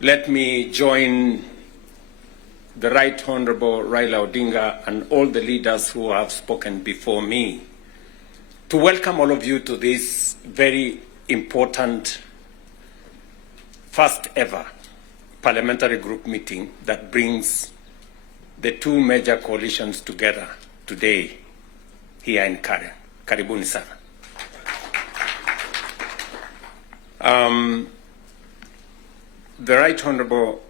Let me join the Right Honorable Raila Odinga and all the leaders who have spoken before me to welcome all of you to this very important first ever parliamentary group meeting that brings the two major coalitions together today here in Karen. Karibuni sana. The Right Honorable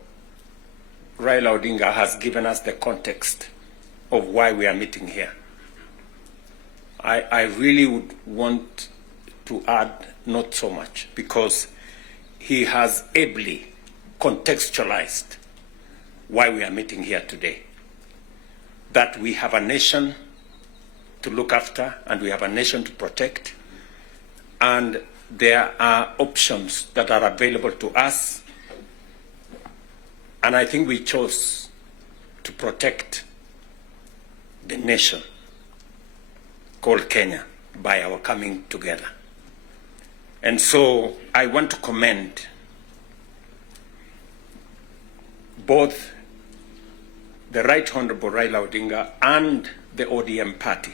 Raila Odinga has given us the context of why we are meeting here. I really would want to add not so much, because he has ably contextualized why we are meeting here today. That we have a nation to look after and we have a nation to protect, and there are options that are available to us, and I think we chose to protect the nation called Kenya by our coming together. And so I want to commend both the Right Honorable Raila Odinga and the ODM party,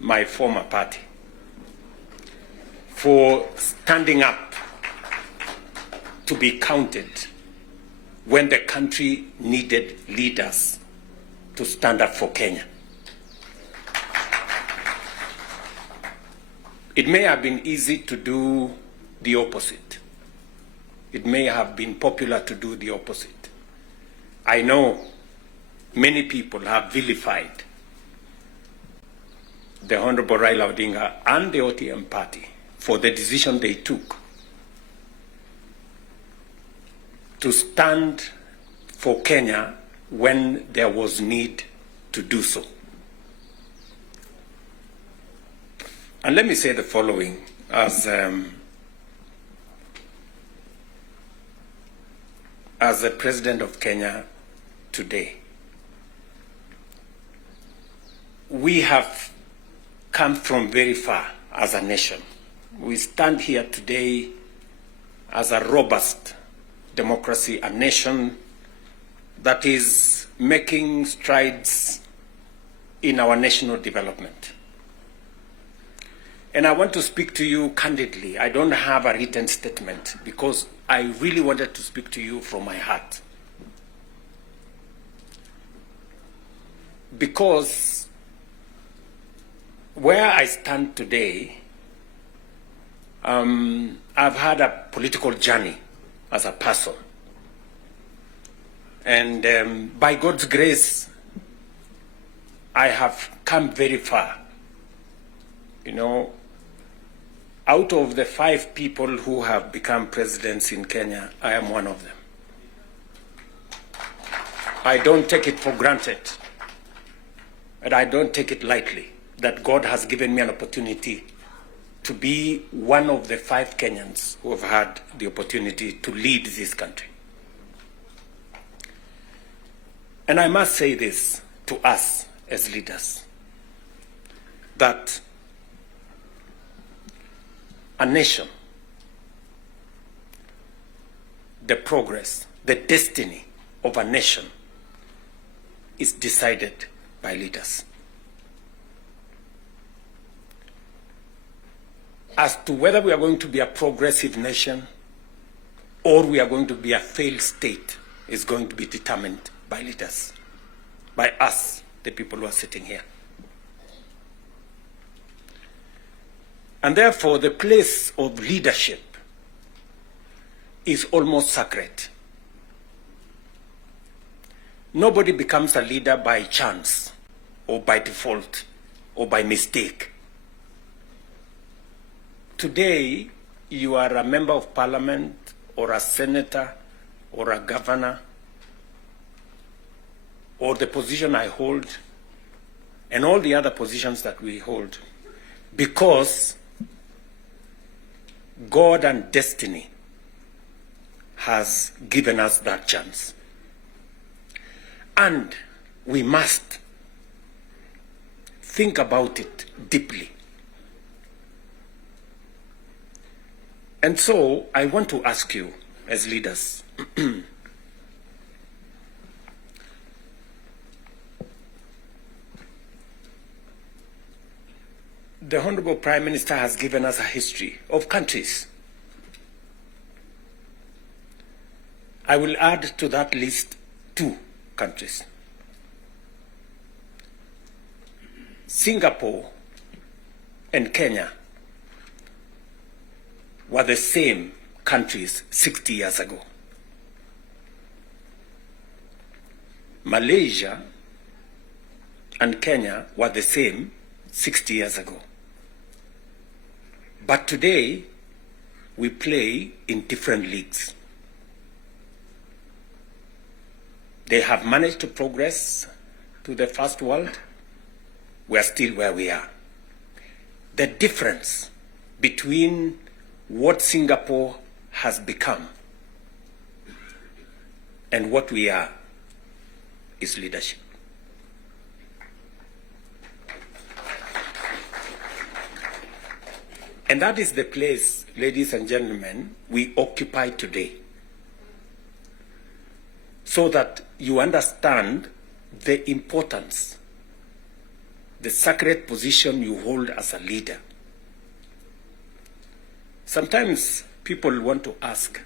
my former party, for standing up to be counted when the country needed leaders to stand up for Kenya. It may have been easy to do the opposite. It may have been popular to do the opposite. I know many people have vilified the Honorable Raila Odinga and the ODM party for the decision they took to stand for Kenya when there was need to do so. And let me say the following as the President of Kenya today. We have come from very far as a nation. We stand here today as a robust democracy, a nation that is making strides in our national development. And I want to speak to you candidly. I don't have a written statement because I really wanted to speak to you from my heart. Because where I stand today, I've had a political journey as a person. And by God's grace, I have come very far. You know, out of the 5 people who have become presidents in Kenya, I am one of them. I don't take it for granted, and I don't take it lightly that God has given me an opportunity to be one of the 5 Kenyans who have had the opportunity to lead this country. And I must say this to us as leaders, that a nation, the progress, the destiny of a nation is decided by leaders. As to whether we are going to be a progressive nation or we are going to be a failed state is going to be determined by leaders, by us, the people who are sitting here. And therefore, the place of leadership is almost sacred. Nobody becomes a leader by chance or by default or by mistake. Today, you are a member of parliament or a senator or a governor or the position I hold and all the other positions that we hold because God and destiny has given us that chance. And we must think about it deeply. And so I want to ask you, as leaders. The Honorable Prime Minister has given us a history of countries. I will add to that list 2 countries. Singapore and Kenya were the same countries 60 years ago. Malaysia and Kenya were the same 60 years ago. But today, we play in different leagues. They have managed to progress to the first world. We are still where we are. The difference between what Singapore has become and what we are is leadership. And that is the place, ladies and gentlemen, we occupy today. So that you understand the importance, the sacred position you hold as a leader. Sometimes people want to ask,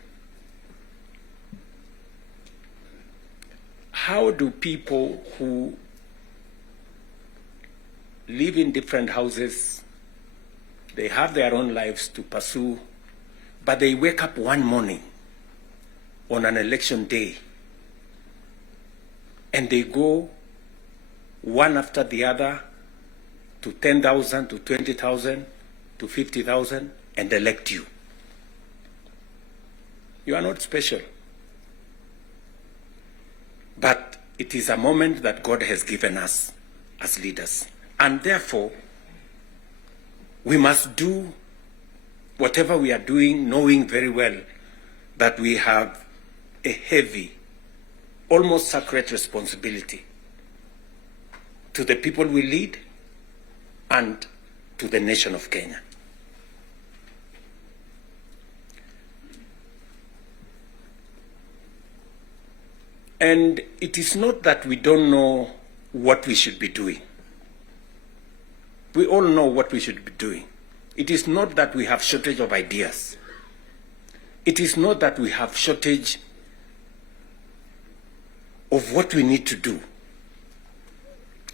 how do people who live in different houses, they have their own lives to pursue, but they wake up one morning on an election day and they go one after the other to 10,000, to 20,000, to 50,000 and elect you? You are not special. But it is a moment that God has given us as leaders. And therefore, we must do whatever we are doing, knowing very well that we have a heavy, almost sacred responsibility to the people we lead and to the nation of Kenya. And it is not that we don't know what we should be doing. We all know what we should be doing. It is not that we have shortage of ideas. It is not that we have shortage of what we need to do.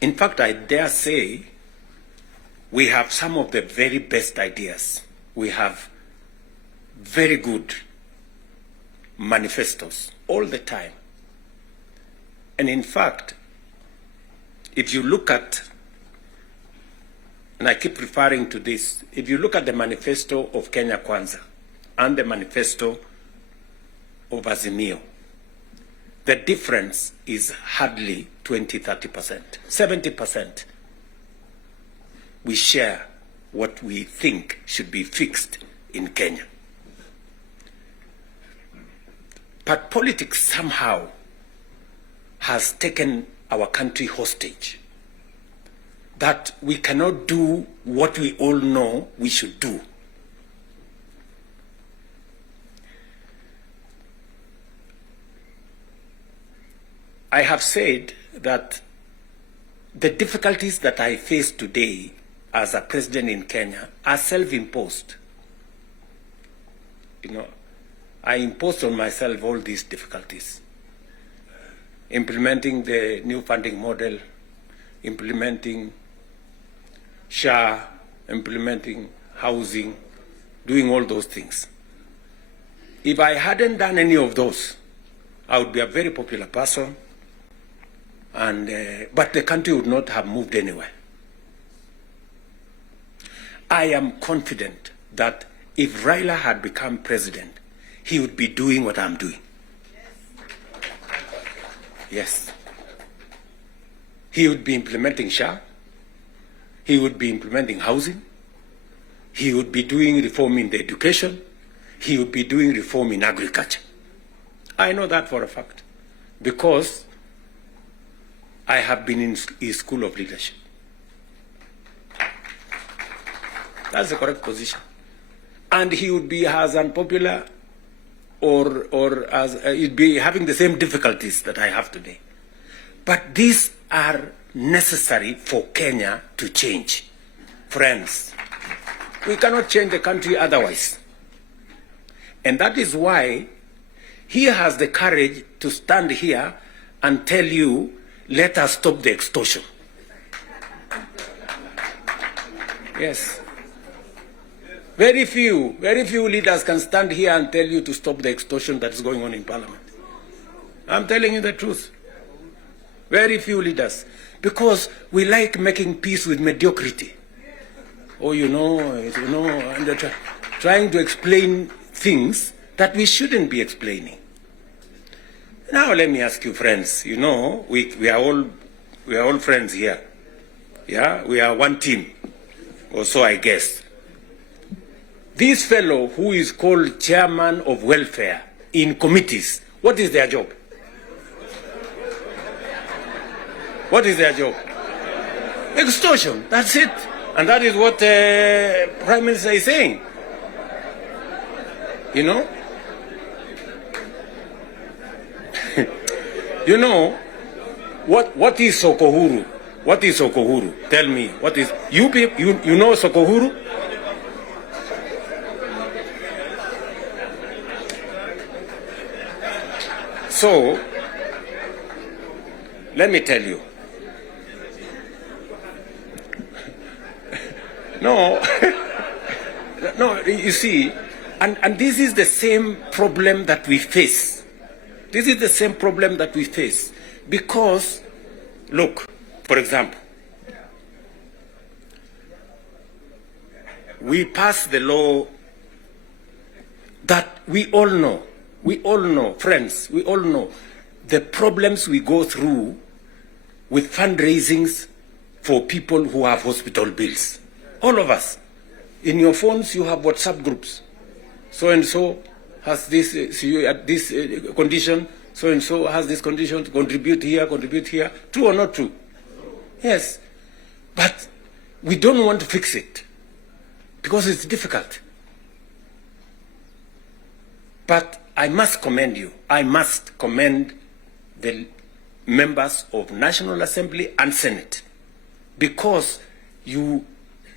In fact, I dare say we have some of the very best ideas. We have very good manifestos all the time. And in fact, if you look at, and I keep referring to this, if you look at the manifesto of Kenya Kwanza and the manifesto of Azimio, the difference is hardly 20-30%. 70% we share what we think should be fixed in Kenya. But politics somehow has taken our country hostage, that we cannot do what we all know we should do. I have said that the difficulties that I face today as a president in Kenya are self-imposed. You know, I imposed on myself all these difficulties. Implementing the new funding model, implementing SHA, implementing housing, doing all those things. If I hadn't done any of those, I would be a very popular person, and but the country would not have moved anywhere. I am confident that if Raila had become president, he would be doing what I'm doing. Yes. He would be implementing SHA. He would be implementing housing. He would be doing reform in the education. He would be doing reform in agriculture. I know that for a fact because I have been in his school of leadership. That's the correct position. And he would be as unpopular or as you'd be having the same difficulties that I have today. But these are necessary for Kenya to change. Friends, we cannot change the country otherwise. And that is why he has the courage to stand here and tell you, let us stop the extortion. Yes. Very few leaders can stand here and tell you to stop the extortion that is going on in Parliament. I'm telling you the truth. Very few leaders. Because we like making peace with mediocrity. Oh, and they're trying to explain things that we shouldn't be explaining. Now let me ask you, friends, we are all friends here. Yeah, we are one team, or so I guess. This fellow who is called chairman of welfare in committees, what is their job? What is their job? Extortion, that's it. And that is what Prime Minister is saying. What is Sokohuru? What is Sokohuru? Tell me, what is, you know Sokohuru? So, let me tell you. No, you see, and this is the same problem that we face. This is the same problem that we face. Because, look, for example, we passed the law that we all know, friends, we all know the problems we go through with fundraisings for people who have hospital bills. All of us. In your phones, you have WhatsApp groups. So-and-so has this, this condition, so-and-so has this condition, to contribute here. True or not true? Yes. But we don't want to fix it because it's difficult. But I must commend you. I must commend the members of National Assembly and Senate because you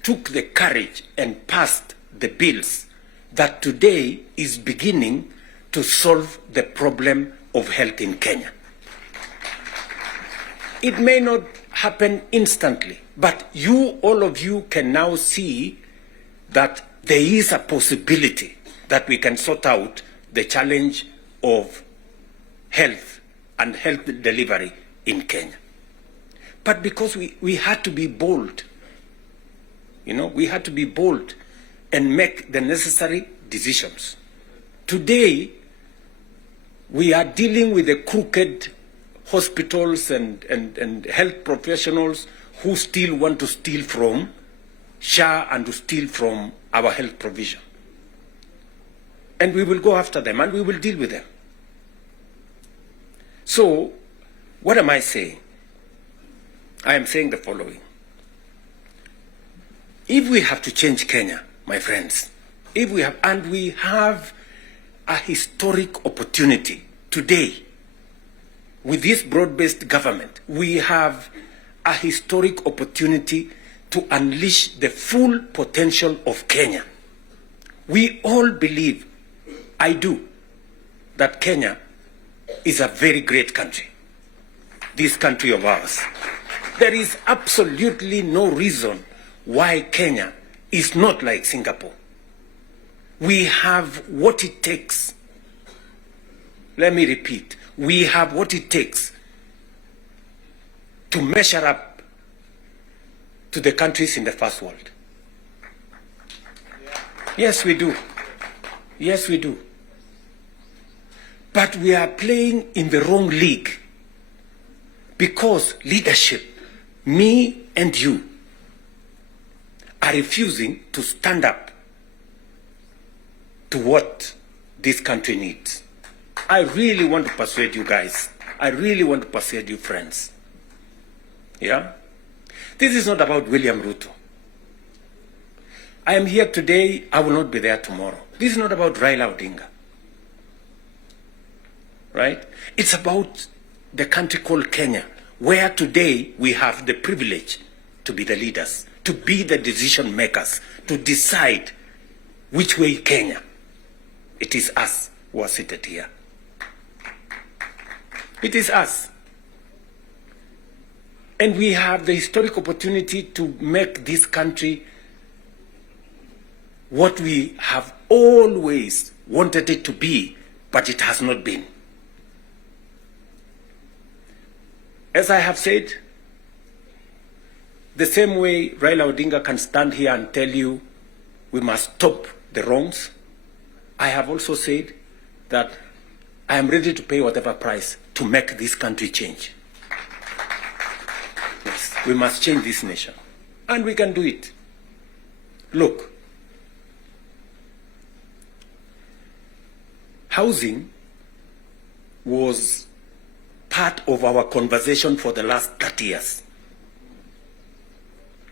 took the courage and passed the bills that today is beginning to solve the problem of health in Kenya. It may not happen instantly, but all of you can now see that there is a possibility that we can sort out the challenge of health and health delivery in Kenya. But because we had to be bold, we had to be bold and make the necessary decisions. Today, we are dealing with the crooked hospitals and health professionals who still want to steal from SHA and to steal from our health provision. And we will go after them and we will deal with them. So, what am I saying? I am saying the following. If we have to change Kenya, my friends, we have a historic opportunity today with this broad-based government, we have a historic opportunity to unleash the full potential of Kenya. We all believe, I do, that Kenya is a very great country, this country of ours. There is absolutely no reason why Kenya is not like Singapore. We have what it takes. Let me repeat. We have what it takes to measure up to the countries in the first world. Yes, we do. Yes, we do. But we are playing in the wrong league because leadership, me and you, are refusing to stand up to what this country needs. I really want to persuade you guys. I really want to persuade you friends. Yeah? This is not about William Ruto. I am here today, I will not be there tomorrow. This is not about Raila Odinga. right? It's about the country called Kenya, where today we have the privilege to be the leaders, to be the decision makers, to decide which way Kenya. It is us who are seated here. It is us. And we have the historic opportunity to make this country what we have always wanted it to be, but it has not been. As I have said, the same way Raila Odinga can stand here and tell you we must stop the wrongs, I have also said that I am ready to pay whatever price to make this country change. Yes, we must change this nation, and we can do it. Look, housing was part of our conversation for the last 30 years.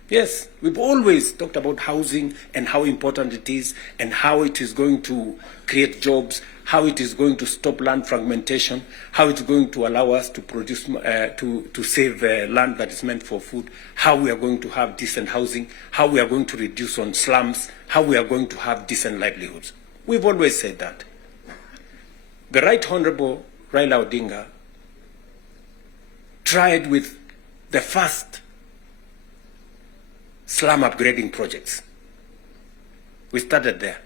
Yes, we've always talked about housing and how important it is and how it is going to create jobs, how it is going to stop land fragmentation, how it's going to allow us to produce, to save land that is meant for food, how we are going to have decent housing, how we are going to reduce on slums, how we are going to have decent livelihoods. We've always said that. The Right Honorable Raila Odinga tried with the first slum upgrading projects. We started there.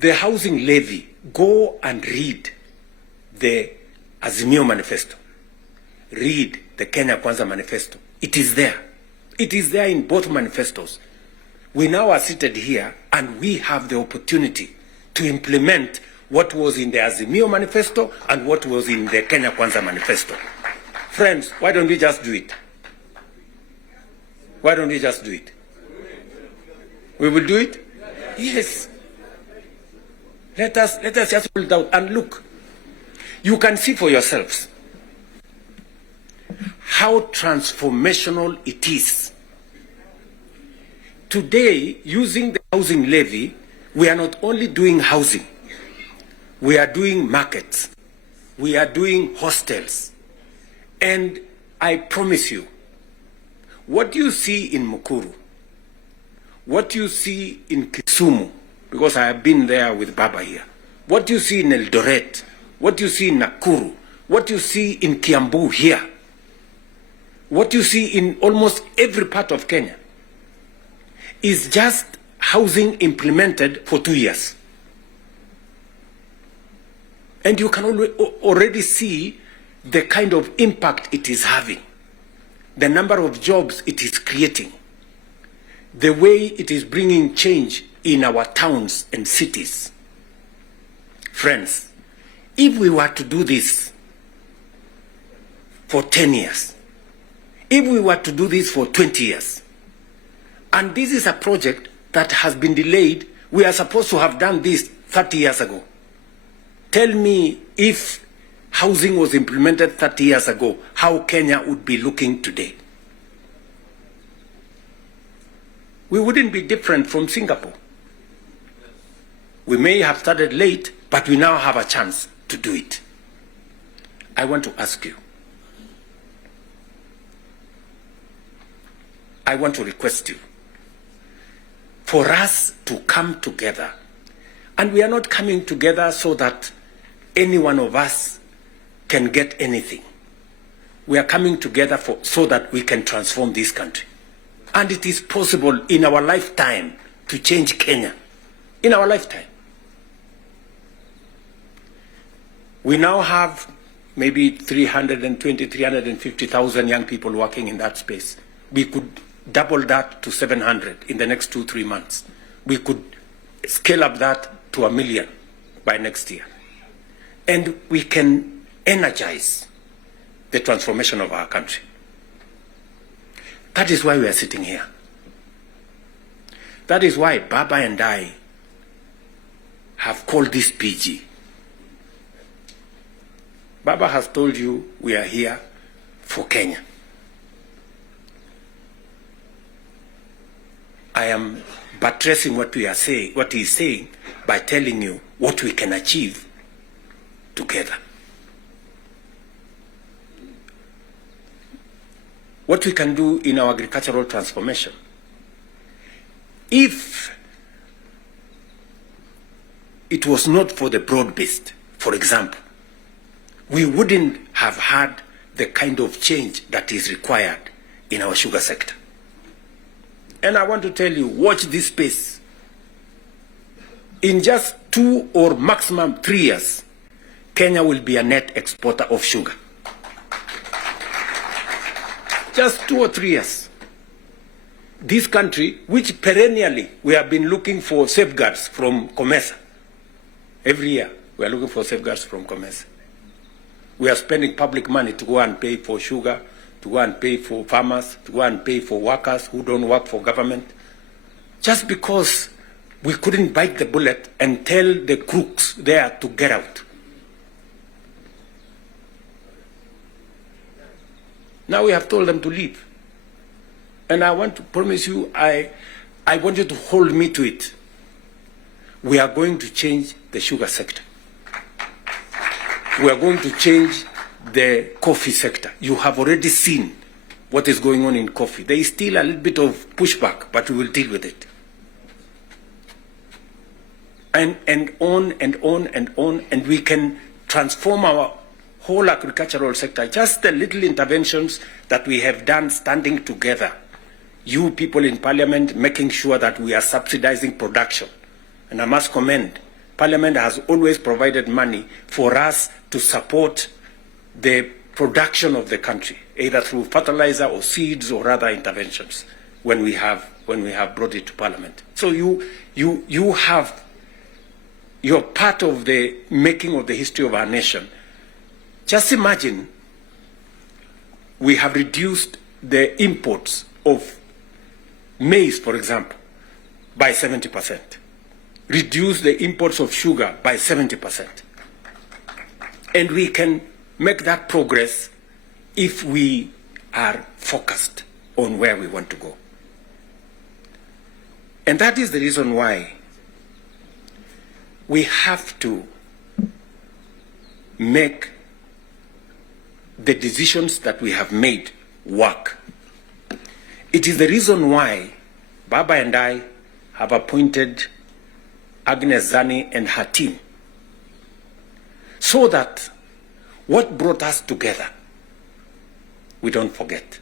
The housing levy, go and read the Azimio Manifesto. Read the Kenya Kwanza Manifesto. It is there. It is there in both manifestos. We now are seated here and we have the opportunity to implement what was in the Azimio Manifesto and what was in the Kenya Kwanza Manifesto. Friends, why don't we just do it? Why don't we just do it? We will do it? Yes. Let us just hold out and look. You can see for yourselves how transformational it is. Today, using the housing levy, we are not only doing housing, we are doing markets, we are doing hostels. And I promise you, what you see in Mukuru, what you see in Kisumu, because I have been there with Baba here, what you see in Eldoret, what you see in Nakuru, what you see in Kiambu here, what you see in almost every part of Kenya, is just housing implemented for 2 years. And you can already see the kind of impact it is having, the number of jobs it is creating, the way it is bringing change in our towns and cities. Friends, if we were to do this for 10 years, if we were to do this for 20 years, and this is a project that has been delayed, we are supposed to have done this 30 years ago. Tell me, if housing was implemented 30 years ago, how Kenya would be looking today. We wouldn't be different from Singapore. We may have started late, but we now have a chance to do it. I want to ask you, I want to request you for us to come together. And we are not coming together so that any one of us can get anything. We are coming together so that we can transform this country. And it is possible in our lifetime to change Kenya. In our lifetime. We now have maybe 320, 350,000 young people working in that space. We could double that to 700 in the next 2-3 months. We could scale up that to 1 million by next year. And we can energize the transformation of our country. That is why we are sitting here. That is why Baba and I have called this PG. Baba has told you we are here for Kenya. I am buttressing what we are saying, what he is saying, by telling you what we can achieve together. What we can do in our agricultural transformation, if it was not for the broad-based, for example, we wouldn't have had the kind of change that is required in our sugar sector. And I want to tell you, watch this space. In just 2 or maximum 3 years, Kenya will be a net exporter of sugar. Just 2 or 3 years. This country, which perennially we have been looking for safeguards from COMESA. Every year, we are looking for safeguards from COMESA. We are spending public money to go and pay for sugar, to go and pay for farmers, to go and pay for workers who don't work for government, just because we couldn't bite the bullet and tell the crooks there to get out. Now we have told them to leave. And I want to promise you, I want you to hold me to it. We are going to change the sugar sector. We are going to change the coffee sector. You have already seen what is going on in coffee. There is still a little bit of pushback, but we will deal with it. And on and on and on, and we can transform our whole agricultural sector. Just the little interventions that we have done standing together. You people in Parliament making sure that we are subsidizing production. And I must commend, Parliament has always provided money for us to support the production of the country, either through fertilizer or seeds or other interventions when we have brought it to Parliament. So you're part of the making of the history of our nation. Just imagine we have reduced the imports of maize, for example, by 70%. Reduce the imports of sugar by 70%. And we can make that progress if we are focused on where we want to go. And that is the reason why we have to make the decisions that we have made work. It is the reason why Baba and I have appointed Agnes Zani and her team, so that what brought us together, we don't forget.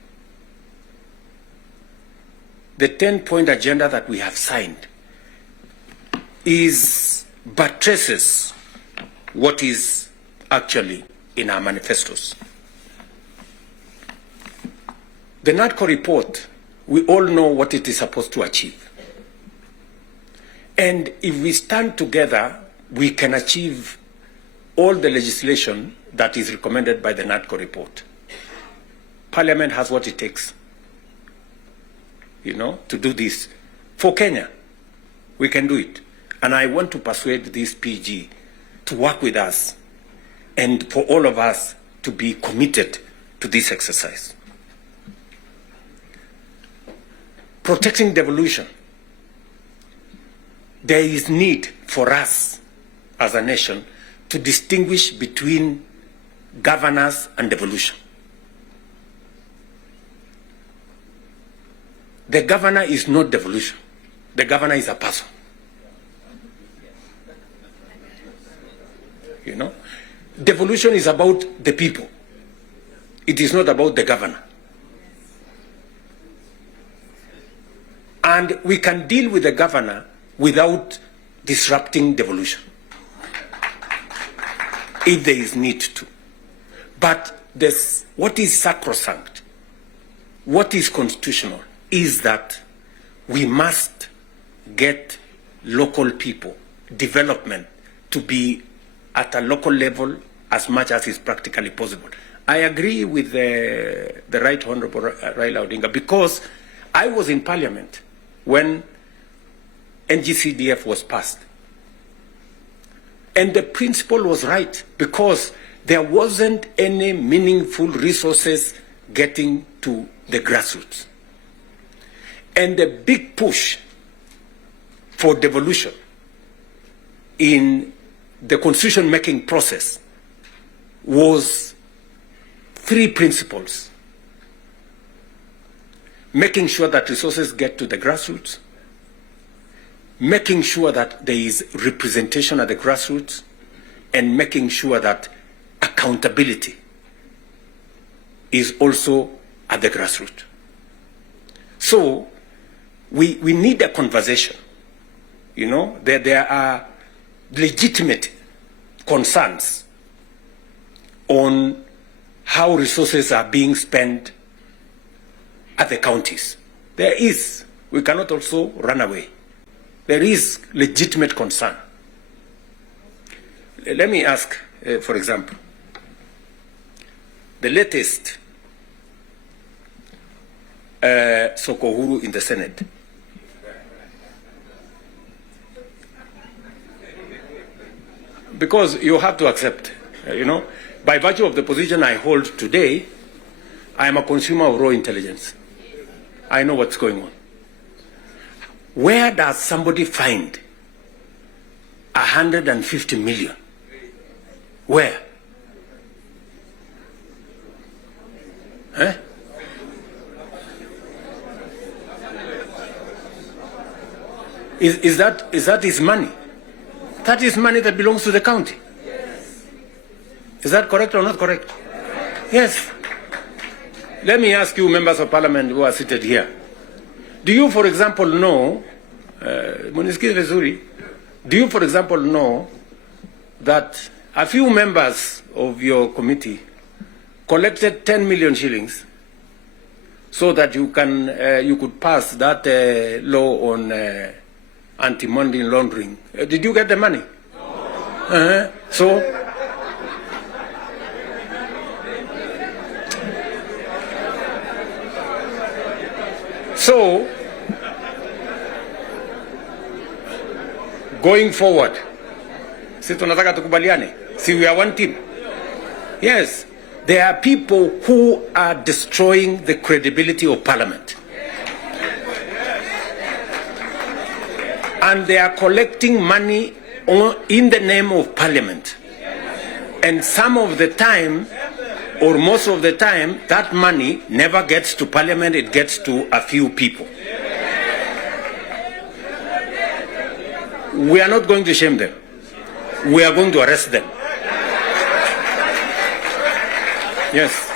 The 10-point agenda that we have signed buttresses what is actually in our manifestos. The NADCO report, we all know what it is supposed to achieve. And if we stand together, we can achieve all the legislation that is recommended by the NADCO report. Parliament has what it takes, to do this. For Kenya, we can do it. And I want to persuade this PG to work with us and for all of us to be committed to this exercise. Protecting devolution. There is need for us as a nation to distinguish between governance and devolution. The governor is not devolution. The governor is a person. Devolution is about the people. It is not about the governor. And we can deal with the governor without disrupting devolution, if there is need to. But what is sacrosanct, what is constitutional, is that we must get local people, development, to be at a local level as much as is practically possible. I agree with the Right Honorable Raila Odinga, because I was in Parliament when NGCDF was passed. And the principle was right, because there wasn't any meaningful resources getting to the grassroots. And the big push for devolution in the constitution-making process was three principles: making sure that resources get to the grassroots, making sure that there is representation at the grassroots, and making sure that accountability is also at the grassroots. So we need a conversation. You know, there are legitimate concerns on how resources are being spent at the counties. There is. We cannot also run away. There is legitimate concern. Let me ask, for example, the latest Sokohuru in the Senate. Because you have to accept, you know, by virtue of the position I hold today, I am a consumer of raw intelligence. I know what's going on. Where does somebody find 150 million? Where? Eh? Is that his money? That is money that belongs to the county. Yes. Is that correct or not correct? Yes. Let me ask you, members of parliament who are seated here. Do you, for example, know, do you, for example, know that a few members of your committee collected 10 million shillings so that you could pass that law on anti-money laundering? Did you get the money? No. So, going forward, si tunataka tukubaliane, si we are one team. Yes, there are people who are destroying the credibility of Parliament. And they are collecting money in the name of Parliament. And some of the time, or most of the time, that money never gets to Parliament, it gets to a few people. We are not going to shame them. We are going to arrest them. Yes.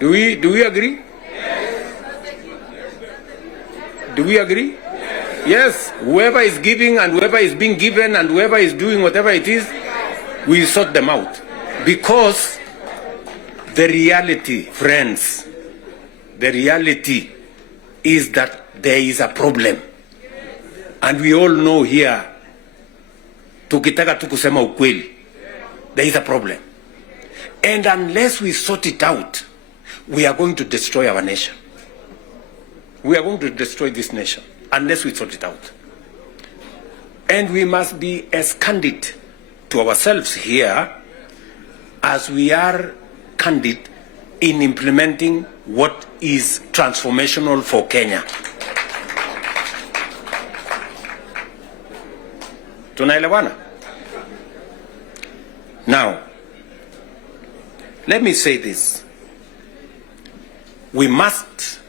Do we agree? Do we agree? Yes. Whoever is giving and whoever is being given and whoever is doing whatever it is, we sort them out. Because the reality, friends, the reality is that there is a problem. And we all know here, tukitaka tu kusema ukweli, there is a problem. And unless we sort it out, we are going to destroy our nation. We are going to destroy this nation unless we sort it out. And we must be as candid to ourselves here as we are candid in implementing what is transformational for Kenya. Tunaelewana? Now, let me say this. We must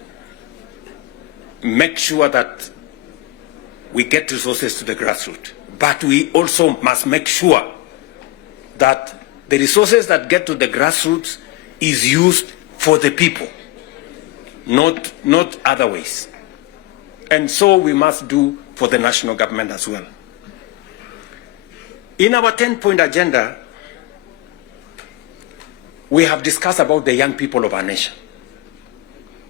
make sure that we get resources to the grassroots, but we also must make sure that the resources that get to the grassroots is used for the people, not other ways. And so we must do for the national government as well. In our 10-point agenda, we have discussed about the young people of our nation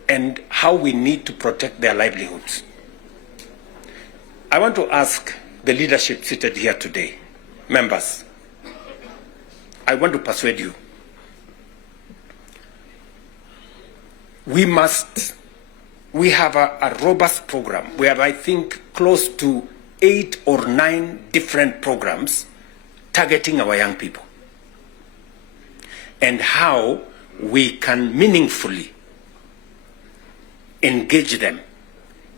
and how we need to protect their livelihoods. I want to ask the leadership seated here today, members, I want to persuade you. We have a robust program. We have, I think, close to 8 or 9 different programs targeting our young people and how we can meaningfully engage them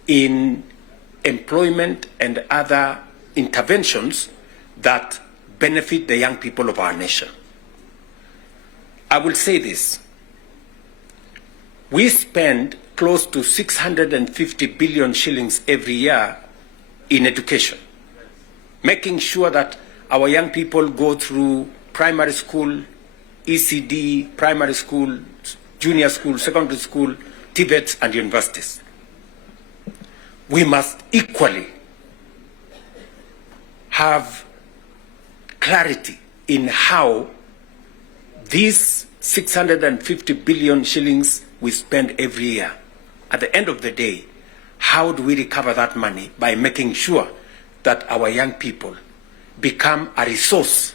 in employment and other interventions that benefit the young people of our nation. I will say this. We spend close to 650 billion shillings every year in education, making sure that our young people go through primary school, ECD, primary school, junior school, secondary school, TVETs, and universities. We must equally have clarity in how these 650 billion shillings we spend every year, at the end of the day, how do we recover that money? By making sure that our young people become a resource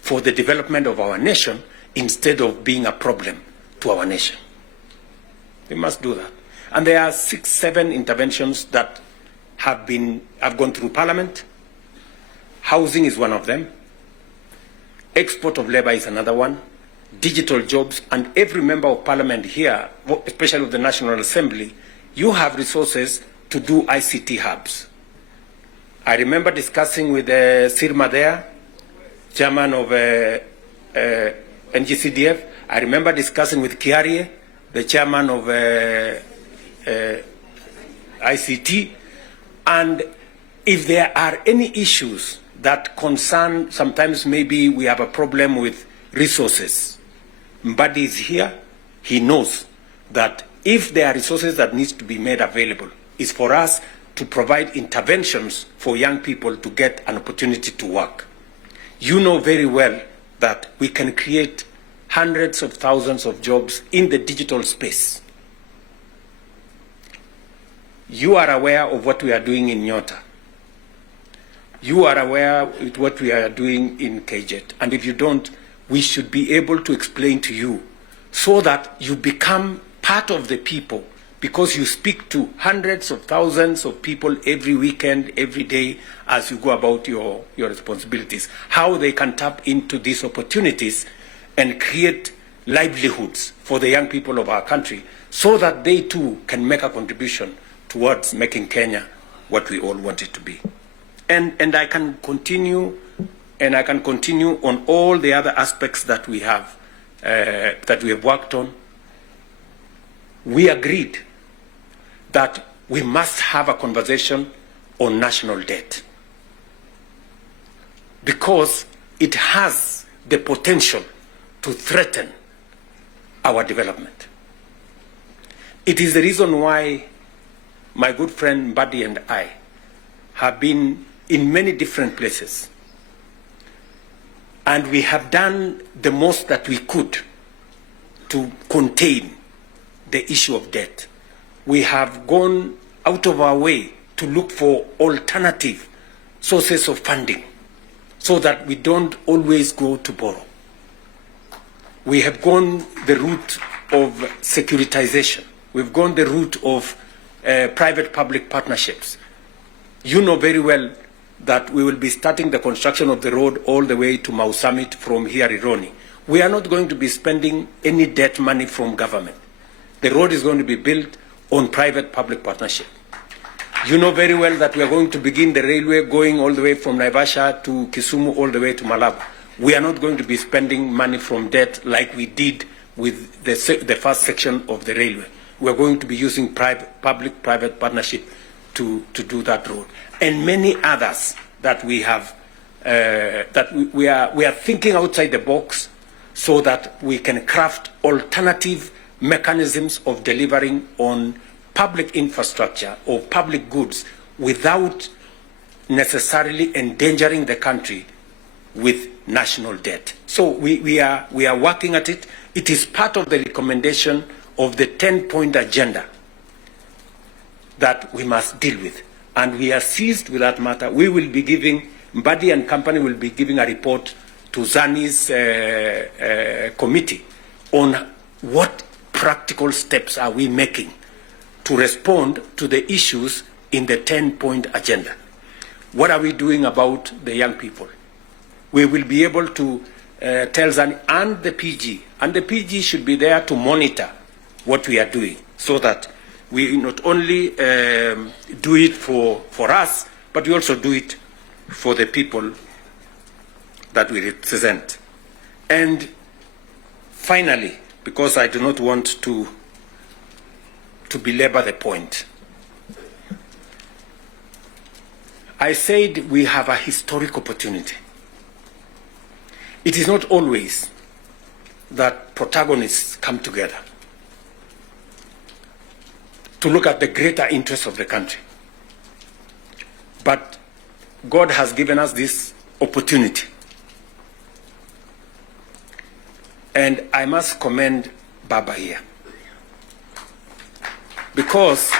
for the development of our nation instead of being a problem to our nation. We must do that. And there are 6, 7 interventions that have gone through Parliament. Housing is one of them. Export of labor is another one. Digital jobs, and every member of Parliament here, especially of the National Assembly, you have resources to do ICT hubs. I remember discussing with Sirma there, chairman of NGCDF. I remember discussing with Kiarie, the chairman of ICT. And if there are any issues that concern, sometimes maybe we have a problem with resources, Mbadi is here. He knows that if there are resources that needs to be made available, it's for us to provide interventions for young people to get an opportunity to work. You know very well that we can create hundreds of thousands of jobs in the digital space. You are aware of what we are doing in Nyota. You are aware of what we are doing in KJet. And if you don't, we should be able to explain to you so that you become part of the people, because you speak to hundreds of thousands of people every weekend, every day, as you go about your responsibilities, how they can tap into these opportunities and create livelihoods for the young people of our country so that they too can make a contribution towards making Kenya what we all want it to be. And I can continue, and I can continue on all the other aspects that we have worked on. We agreed that we must have a conversation on national debt because it has the potential to threaten our development. It is the reason why my good friend Mbadi and I have been in many different places, and we have done the most that we could to contain the issue of debt. We have gone out of our way to look for alternative sources of funding so that we don't always go to borrow. We have gone the route of securitization. We've gone the route of private-public partnerships. You know very well that we will be starting the construction of the road all the way to Mau Summit from here, Ironi. We are not going to be spending any debt money from government. The road is going to be built on private-public partnership. You know very well that we are going to begin the railway going all the way from Naivasha to Kisumu all the way to Malaba. We are not going to be spending money from debt like we did with the first section of the railway. We are going to be using public-private partnership to do that road. And many others that we have, we are thinking outside the box so that we can craft alternative mechanisms of delivering on public infrastructure or public goods without necessarily endangering the country with national debt. So we are working at it. It is part of the recommendation of the 10-point agenda that we must deal with. And we are seized with that matter. We will be giving, Mbadi and company will be giving a report to Zani's committee on what practical steps are we making to respond to the issues in the 10-point agenda. What are we doing about the young people? We will be able to tell Zani and the PG, and the PG should be there to monitor what we are doing so that we not only do it for us, but we also do it for the people that we represent. And finally, because I do not want to belabor the point, I said we have a historic opportunity. It is not always that protagonists come together to look at the greater interests of the country. But God has given us this opportunity. And I must commend Baba here, because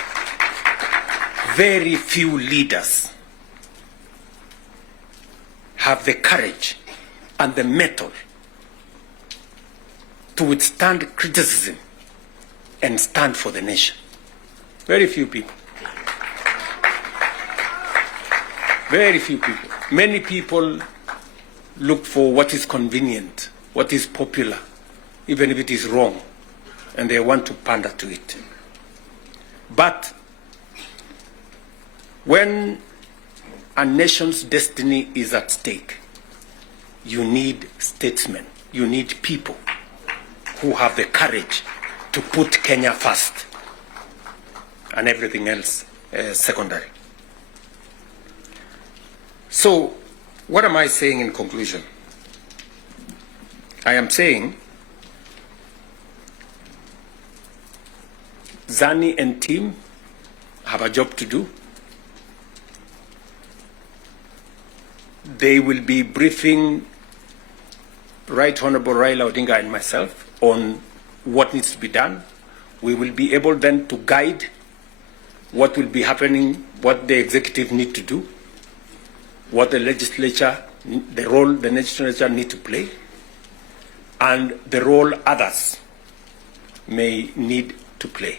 very few leaders have the courage and the mettle to withstand criticism and stand for the nation. Very few people. Very few people. Many people look for what is convenient, what is popular, even if it is wrong, and they want to pander to it. But when a nation's destiny is at stake, you need statesmen, you need people who have the courage to put Kenya first and everything else secondary. So, what am I saying in conclusion? I am saying Zani and team have a job to do. They will be briefing Right Honorable Raila Odinga and myself on what needs to be done. We will be able then to guide what will be happening, what the executive need to do, what the legislature, the role the legislature need to play, and the role others may need to play.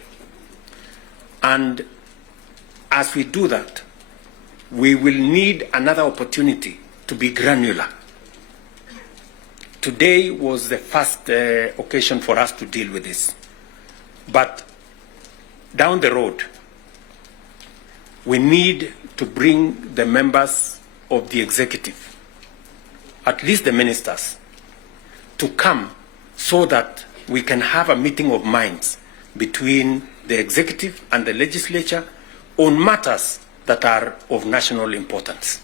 And as we do that, we will need another opportunity to be granular. Today was the first occasion for us to deal with this. But down the road, we need to bring the members of the executive, at least the ministers, to come so that we can have a meeting of minds between the executive and the legislature on matters that are of national importance.